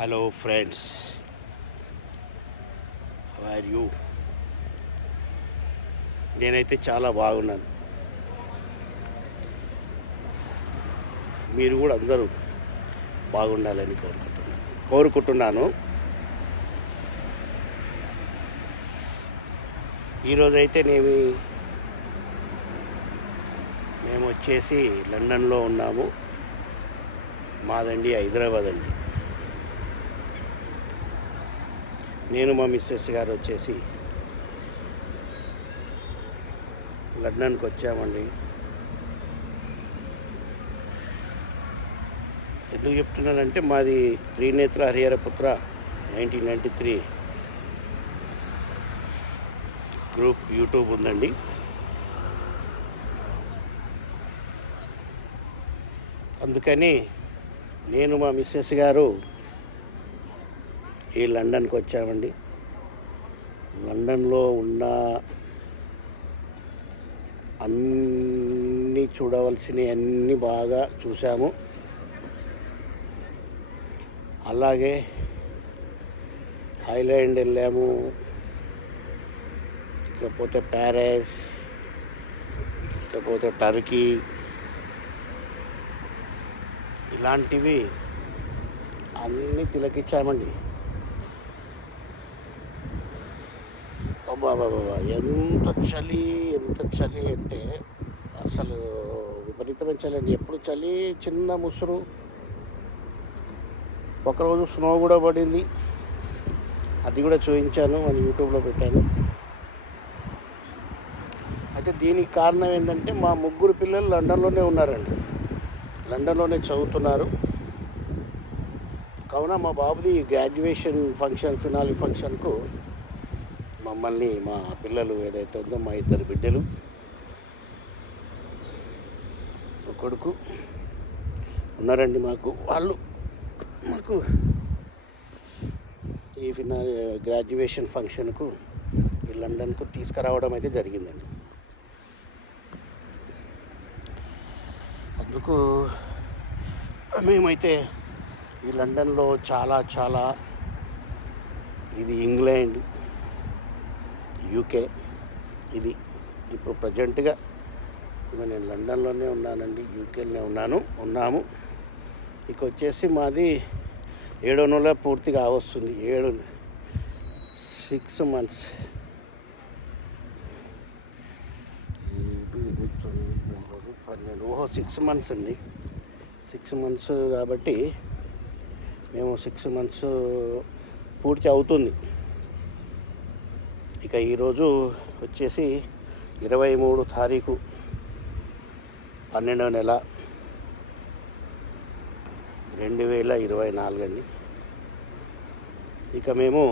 Hello friends, how are you? నేనైతే చాలా బాగున్నాను. మీరు కూడా అందరూ బాగుండాలని కోరుకుంటున్నాను. ఈరోజైతే మేము వచ్చేసి లండన్లో ఉన్నాము. మాదండి హైదరాబాద్ అండి. నేను మా మిస్సెస్ గారు వచ్చేసి లండన్కి వచ్చామండి. ఎందుకు చెప్తున్నానంటే మాది త్రినేత్ర హరిహరపుత్ర 1993 గ్రూప్ యూట్యూబ్ ఉందండి. అందుకని నేను మా మిస్సెస్ గారు ఈ లండన్కి వచ్చామండి. లండన్లో ఉన్న అన్నీ చూడవలసినవి అన్నీ బాగా చూసాము. అలాగే ఐలాండ్ వెళ్ళాము, ఇకపోతే ప్యారిస్, ఇకపోతే టర్కీ, ఇలాంటివి అన్నీ తిలకించామండి. బాబా ఎంత చలి అంటే అసలు విపరీతమైన చలి అండి. ఎప్పుడు చలి, చిన్న ముసురు. ఒకరోజు స్నో కూడా పడింది, అది కూడా చూపించాను, మన యూట్యూబ్లో పెట్టాను. అయితే దీనికి కారణం ఏంటంటే మా ముగ్గురు పిల్లలు లండన్లోనే ఉన్నారండి, లండన్లోనే చదువుతున్నారు. కావున మా బాబుది గ్రాడ్యుయేషన్ ఫంక్షన్, ఫినాలి ఫంక్షన్కు మమ్మల్ని, మా పిల్లలు ఏదైతే ఉందో, మా ఇద్దరు బిడ్డలు, ఒక కొడుకు ఉన్నారండి వాళ్ళు మాకు ఈ ఫినాలి గ్రాడ్యుయేషన్ ఫంక్షన్కు ఈ లండన్కు తీసుకురావడం అయితే జరిగిందండి. అందుకు మేమైతే ఈ లండన్లో చాలా ఇది ఇంగ్లాండ్, యూకే, ఇది ఇప్పుడు ప్రజెంట్గా నేను లండన్లోనే ఉన్నానండి, యూకేలోనే ఉన్నాము. ఇక వచ్చేసి మాది 7వ నెల పూర్తిగా వస్తుంది. 6 months. 6 months అండి. 6 months కాబట్టి మేము 6 months పూర్తి అవుతుంది. ఇక ఈరోజు వచ్చేసి 23 తారీఖు 12వ నెల 2024 అండి. ఇక మేము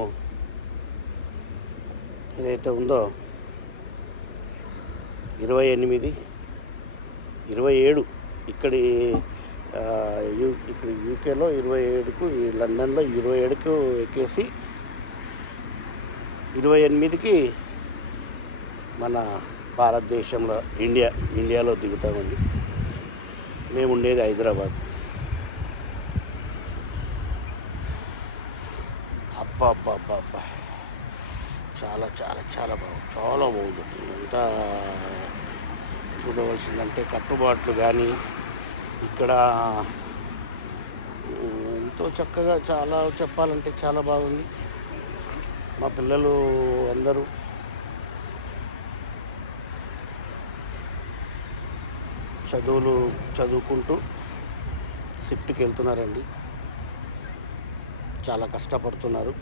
ఏదైతే ఉందో 28, 27 ఇక్కడ యూకేలో 27కు, ఈ లండన్లో 27కు ఎక్కేసి 28కి మన భారతదేశంలో ఇండియాలో దిగుతామండి. మేము ఉండేది హైదరాబాద్. అబ్బా చాలా బాగుంది. ఎంత చూడవలసిందంటే కట్టుబాట్లు కానీ ఇక్కడ ఎంతో చక్కగా, చాలా చెప్పాలంటే చాలా బాగుంది. మా పిల్లలు అందరూ చదువుకుంటూ షిఫ్ట్కి వెళ్తున్నారండి. చాలా కష్టపడుతున్నారు.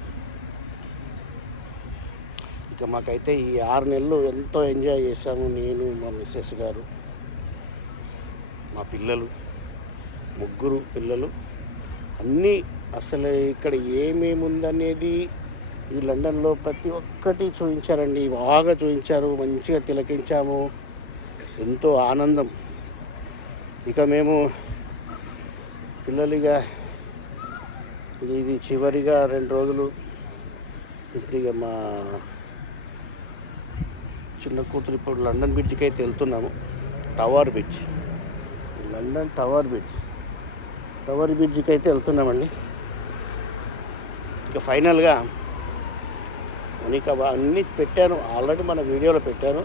ఇక మాకైతే ఈ 6 నెలలు ఎంతో ఎంజాయ్ చేశాము. నేను, మా మిస్సెస్ గారు, మా పిల్లలు, ముగ్గురు పిల్లలు, అన్నీ అసలు ఇక్కడ ఏమేమి ఉందనేది ఈ లండన్లో ప్రతి ఒక్కటి చూపించారండి. బాగా చూపించారు, మంచిగా తిలకించాము, ఎంతో ఆనందం. ఇక మేము పిల్లలుగా ఇది చివరిగా 2 రోజులు ఇప్పుడు ఇక మా చిన్న కూతురు ఇప్పుడు లండన్ బ్రిడ్జ్కి అయితే వెళ్తున్నాము. టవర్ బ్రిడ్జ్, లండన్ టవర్ బ్రిడ్జ్కి అయితే వెళ్తున్నామండి. ఇక ఫైనల్గా మోనికా అన్నీ పెట్టాను, ఆల్రెడీ మన వీడియోలో పెట్టాను.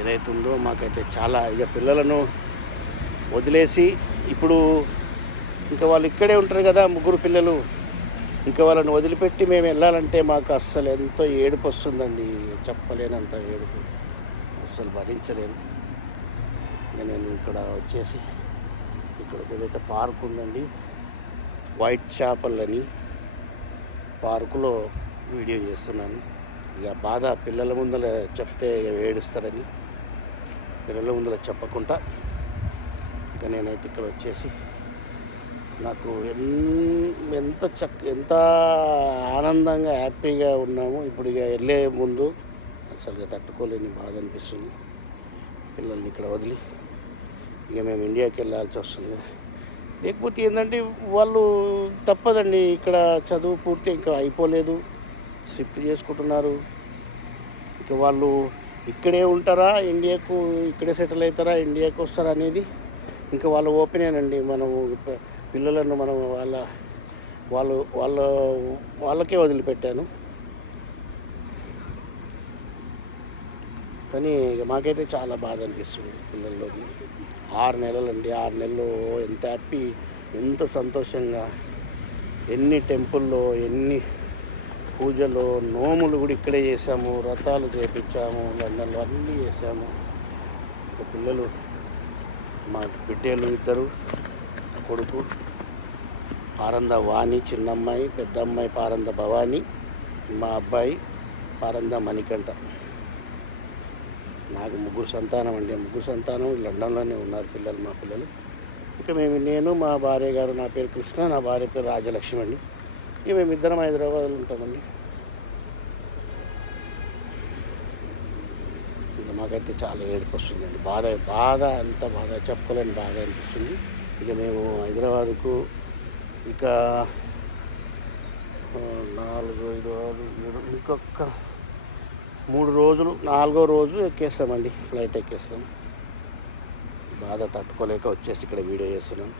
ఏదైతుందో మాకైతే చాలా ఇక పిల్లలను వదిలేసి ఇప్పుడు ఇంకా వాళ్ళు ఇక్కడే ఉంటారు కదా, ముగ్గురు పిల్లలు. ఇంకా వాళ్ళని వదిలిపెట్టి మేము వెళ్ళాలంటే మాకు అస్సలు ఎంతో ఏడుపు వస్తుందండి, చెప్పలేనంత ఏడుపు, అస్సలు భరించలేను. నేను ఇక్కడ వచ్చేసి ఇక్కడ ఏదైతే పార్క్ ఉందండి, వైట్ చాపల్ అని పార్కులో వీడియో చేస్తున్నాను. ఇక బాధ పిల్లల ముందర చెప్తే ఏడుస్తారని పిల్లల ముందర చెప్పకుండా ఇక నేనైతే ఇక్కడ వచ్చేసి నాకు ఎంత ఆనందంగా హ్యాపీగా ఉన్నాము. ఇప్పుడు ఇక వెళ్ళే ముందు అసలు తట్టుకోలేని బాధ అనిపిస్తుంది. పిల్లల్ని ఇక్కడ వదిలి ఇక మేము ఇండియాకి వెళ్ళాల్సి వస్తుంది. లేకపోతే ఏంటంటే వాళ్ళు తప్పదండి, ఇక్కడ చదువు పూర్తి ఇంకా అయిపోలేదు, షిఫ్ట్ చేసుకుంటున్నారు. ఇక వాళ్ళు ఇక్కడే ఉంటారా, ఇండియాకు ఇక్కడే సెటిల్ అవుతారా, ఇండియాకు వస్తారా అనేది ఇంకా వాళ్ళ ఓపెనేనండి. మనము పిల్లలను మనం వాళ్ళకే వదిలిపెట్టాను. కానీ ఇక మాకైతే చాలా బాధ అనిపిస్తుంది పిల్లల్లో. 6 నెలలండి, 6 నెలలు ఎంత హ్యాపీ, ఎంత సంతోషంగా, ఎన్ని టెంపుల్లో, ఎన్ని పూజలు, నోములు కూడా ఇక్కడే చేసాము, వ్రతాలు చేయించాము, లండన్లో అన్నీ చేసాము. ఇంకా పిల్లలు మా బిడ్డలు ఇద్దరు, కొడుకు పారంద వాణి చిన్నమ్మాయి, పెద్ద అమ్మాయి పారంద భవాని, మా అబ్బాయి పారంద మణికంఠ. నాకు 3 సంతానం అండి, 3 సంతానం లండన్లోనే ఉన్నారు పిల్లలు, మా పిల్లలు. ఇక నేను మా భార్య గారు, నా పేరు కృష్ణ, నా భార్య పేరు రాజలక్ష్మి అండి. ఇక మేమిద్దరం హైదరాబాద్లో ఉంటామండి. ఇక మాకైతే చాలా ఏడుపు వస్తుందండి, బాధ అంత బాధ చెప్పుకోలేని బాధ అనిపిస్తుంది. ఇక మేము హైదరాబాదుకు ఇక 4, 5, 6, 7 ఇంకొక 3 రోజులు, 4వ రోజు ఎక్కేస్తామండి, ఫ్లైట్ ఎక్కేస్తాం. బాధ తట్టుకోలేక వచ్చేసి ఇక్కడ వీడియో చేస్తున్నాం.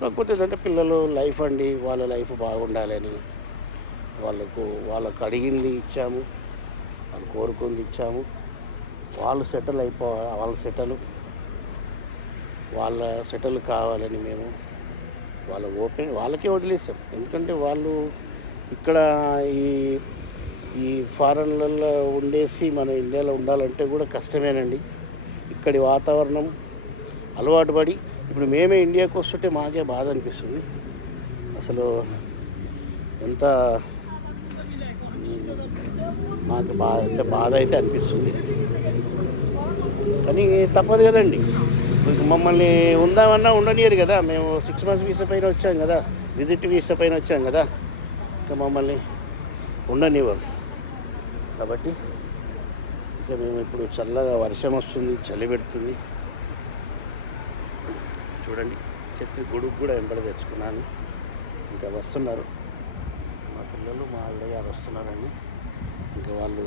కాకపోతే ఏంటంటే పిల్లలు లైఫ్ అండి, వాళ్ళ లైఫ్ బాగుండాలని వాళ్ళకు అడిగింది ఇచ్చాము, వాళ్ళు కోరుకుంది ఇచ్చాము. వాళ్ళు సెటిల్ కావాలని మేము వాళ్ళకే వదిలేసాం. ఎందుకంటే వాళ్ళు ఇక్కడ ఈ ఫారెన్లలో ఉండేసి మన ఇండియాలో ఉండాలంటే కూడా కష్టమేనండి. ఇక్కడి వాతావరణం అలవాటు పడి ఇప్పుడు మేమే ఇండియాకి వస్తుంటే మాకే బాధ అనిపిస్తుంది. అసలు ఎంత మాకు బాధ అయితే అనిపిస్తుంది. కానీ తప్పదు కదండి, మమ్మల్ని ఉందామన్నా ఉండనియరు కదా. మేము 6 months వీసా పైన వచ్చాం కదా, విజిట్ వీసా పైన వచ్చాం కదా, ఇంకా మమ్మల్ని ఉండనివ్వరు. కాబట్టి ఇక మేము ఇప్పుడు చల్లగా వర్షం వస్తుంది, చలి పెడుతుంది. చూడండి, చెత్త గొడుగు కూడా వెంబడి తెచ్చుకున్నాను. ఇంకా వస్తున్నారు మా పిల్లలు, మా ఆవిడ గారు వస్తున్నారండి. ఇంకా వాళ్ళు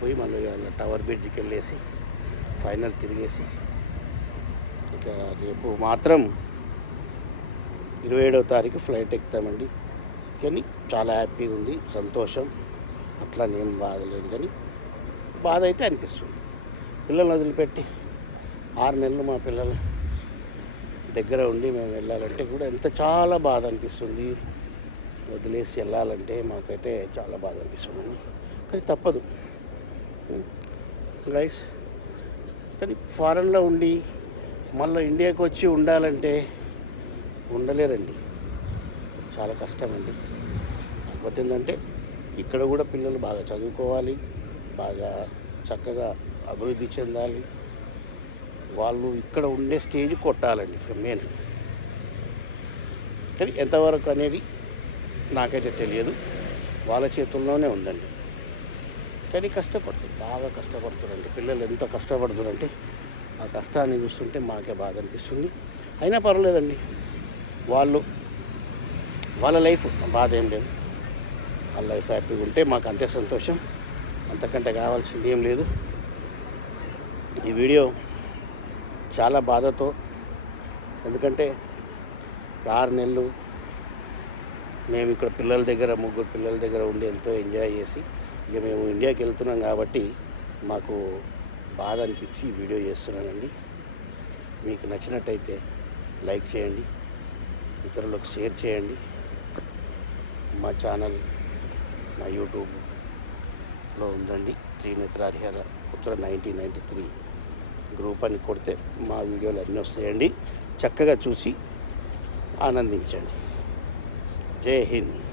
పోయి మళ్ళీ టవర్ బ్రిడ్జ్కి వెళ్ళేసి ఫైనల్ తిరిగేసి ఇక రేపు మాత్రం 27వ తారీఖు ఫ్లైట్ ఎక్కుతామండి. కానీ చాలా హ్యాపీగా ఉంది, సంతోషం, అట్లా నేను బాధ లేదు. కానీ బాధ అయితే అనిపిస్తుంది. పిల్లల్ని వదిలిపెట్టి 6 నెలలు మా పిల్లల దగ్గర ఉండి మేము వెళ్ళాలంటే కూడా చాలా బాధ అనిపిస్తుంది. వదిలేసి వెళ్ళాలంటే మాకైతే చాలా బాధ అనిపిస్తుంది. కానీ తప్పదు గైస్. కానీ ఫారెన్లో ఉండి మళ్ళీ ఇండియాకి వచ్చి ఉండాలంటే ఉండలేరండి, చాలా కష్టం అండి. కాకపోతే ఏంటంటే ఇక్కడ కూడా పిల్లలు బాగా చదువుకోవాలి, బాగా చక్కగా అభివృద్ధి చెందాలి. వాళ్ళు ఇక్కడ ఉండే స్టేజ్ కొట్టాలండి మెయిన్. కానీ ఎంతవరకు అనేది నాకైతే తెలియదు, వాళ్ళ చేతుల్లోనే ఉందండి. కానీ బాగా కష్టపడుతున్నారండి పిల్లలు. ఎంత కష్టపడుతున్నారంటే ఆ కష్టాన్ని చూస్తుంటే మాకే బాధ అనిపిస్తుంది. అయినా పర్వాలేదండి, వాళ్ళ లైఫ్ బాధ ఏం లేదు. వాళ్ళ లైఫ్ హ్యాపీగా ఉంటే మాకు అంతే సంతోషం, అంతకంటే కావాల్సింది ఏం లేదు. ఈ వీడియో చాలా బాధతో, ఎందుకంటే 6 నెలలు మేము ఇక్కడ పిల్లల దగ్గర, ముగ్గురు పిల్లల దగ్గర ఉండి ఎంతో ఎంజాయ్ చేసి ఇక మేము ఇండియాకి వెళ్తున్నాం కాబట్టి మాకు బాధ అనిపించి ఈ వీడియో చేస్తున్నానండి. మీకు నచ్చినట్టయితే లైక్ చేయండి, ఇతరులకు షేర్ చేయండి. మా ఛానల్ నా యూట్యూబ్లో ఉందండి, త్రినేత్ర హరిహర పుత్ర 1993 గ్రూప్ అని కొడితే మా వీడియోలు అన్నీ వస్తాయండి. చక్కగా చూసి ఆనందించండి. జై హింద్.